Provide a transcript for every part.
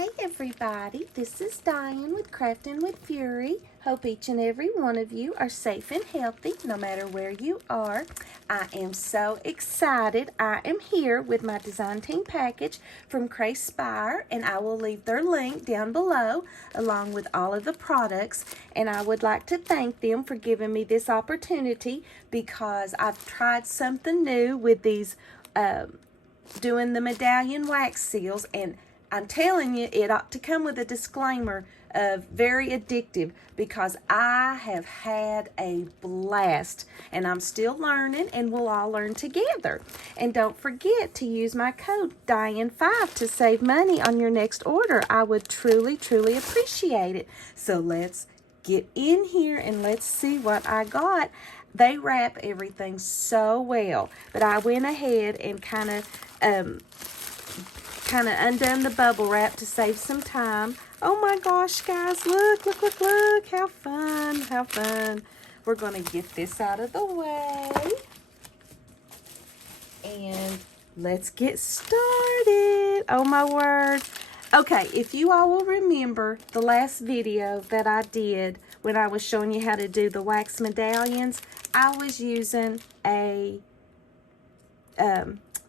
Hey everybody, this is Diane with Crafting with Fury. Hope each and every one of you are safe and healthy no matter where you are. I am so excited. I am here with my design team package from Craspire, and I will leave their link down below along with all of the products. And I would like to thank them for giving me this opportunity because I've tried something new with these doing the medallion wax seals, and I'm telling you, it ought to come with a disclaimer of very addictive because I have had a blast and I'm still learning, and we'll all learn together. And don't forget to use my code Diane5 to save money on your next order. I would truly, truly appreciate it. So let's get in here and let's see what I got. They wrap everything so well, but I went ahead and kind of undone the bubble wrap to save some time. Oh my gosh, guys, look, how fun. We're going to get this out of the way. And let's get started. Oh my word. Okay, if you all will remember the last video that I did when I was showing you how to do the wax medallions, I was using a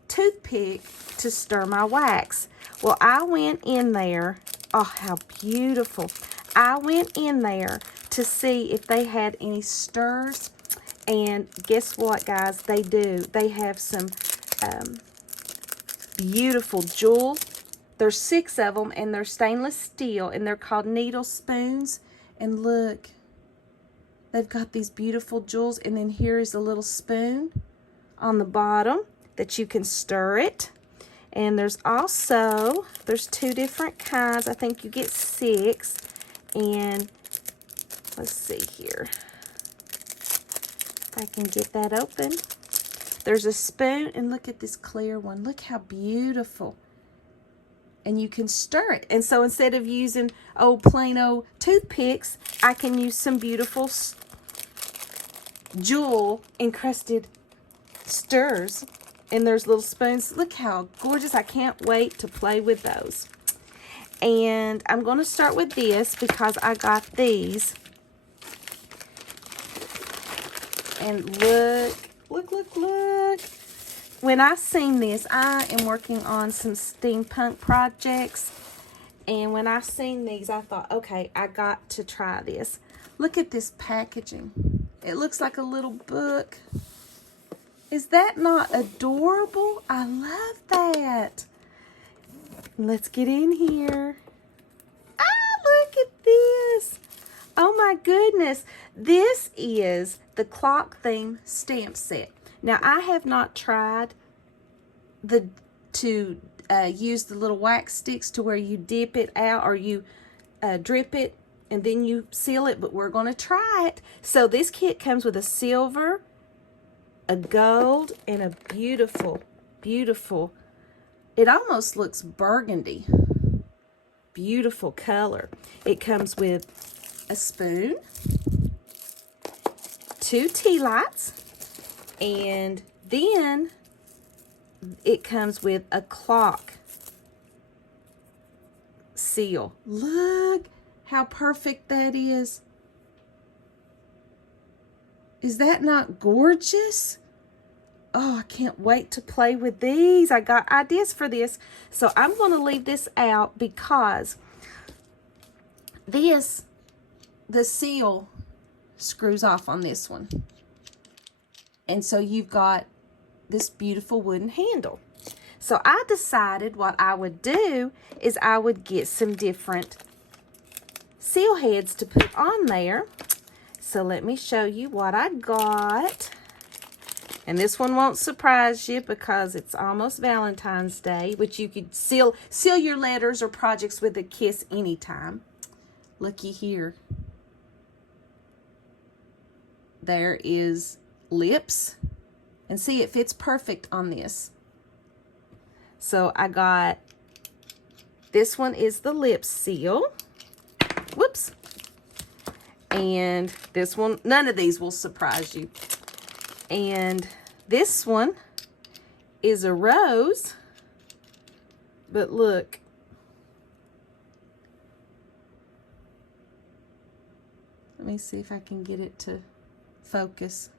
toothpick to stir my wax. Well, I went in there. Oh, how beautiful. I went in there to see if they had any stirs, and guess what, guys? They do. They have some beautiful jewel. There's 6 of them, and they're stainless steel, and they're called needle spoons. And look, they've got these beautiful jewels, and then here is a little spoon on the bottom that you can stir it. And there's 2 different kinds. I think you get 6. And let's see here if I can get that open. There's a spoon, and look at this clear one. Look how beautiful. And you can stir it. And so instead of using plain old toothpicks, I can use some beautiful jewel encrusted stirs. And there's little spoons. Look how gorgeous. I can't wait to play with those. And I'm going to start with this because I got these. And look. When I seen this, I am working on some steampunk projects. And when I seen these, I thought, okay, I got to try this. Look at this packaging. It looks like a little book. Is that not adorable? I love that. Let's get in here. Ah, look at this. Oh my goodness. This is the clock theme stamp set. Now, I have not tried to use the little wax sticks to where you dip it out, or you drip it and then you seal it, but we're going to try it. So this kit comes with a silver, a gold, and a beautiful, it almost looks burgundy. Beautiful color. It comes with a spoon, 2 tea lights, and then it comes with a clock seal. Look how perfect that is. Is that not gorgeous? Oh, I can't wait to play with these. I got ideas for this. So I'm going to leave this out because the seal screws off on this one. And so you've got this beautiful wooden handle. So I decided what I would do is I would get some different seal heads to put on there. So let me show you what I got. And this one won't surprise you because it's almost Valentine's Day, which you could seal your letters or projects with a kiss anytime. Looky here. There is lips. And see, it fits perfect on this. So I got, this one is the lip seal. Whoops. And this one, none of these will surprise you. And this one is a rose. But look, me see if I can get it to focus.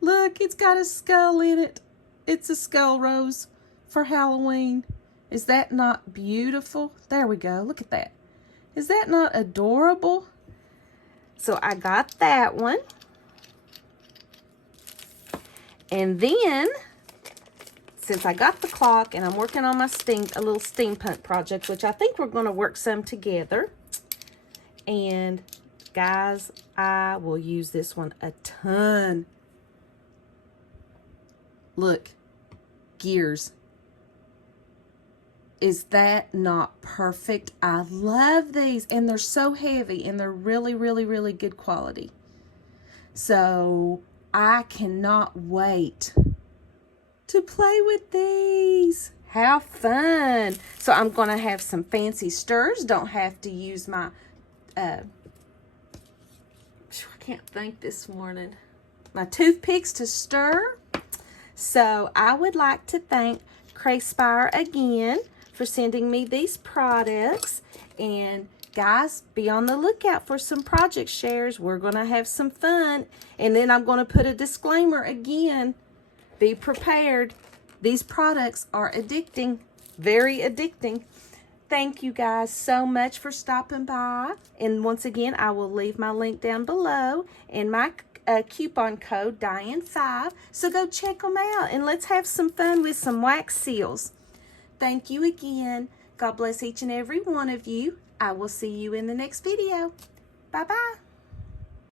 Look, it's got a skull in it. It's a skull rose for Halloween. Is that not beautiful? There we go. Look at that. Is that not adorable? So I got that one. And then, since I got the clock and I'm working on my a little steampunk project, which I think we're going to work some together. And guys, I will use this one a ton. Look, gears. Is that not perfect? I love these, and they're so heavy, and they're really, really, really good quality. So I cannot wait to play with these. How fun. So I'm going to have some fancy stirs. Don't have to use my, I can't think this morning, my toothpicks to stir. So I would like to thank Craspire again for sending me these products. And guys, be on the lookout for some project shares. We're going to have some fun. And then I'm going to put a disclaimer again. Be prepared. These products are addicting. Very addicting. Thank you guys so much for stopping by. And once again, I will leave my link down below and my coupon code Diane5. So go check them out and let's have some fun with some wax seals. Thank you again. God bless each and every one of you. I will see you in the next video. Bye-bye.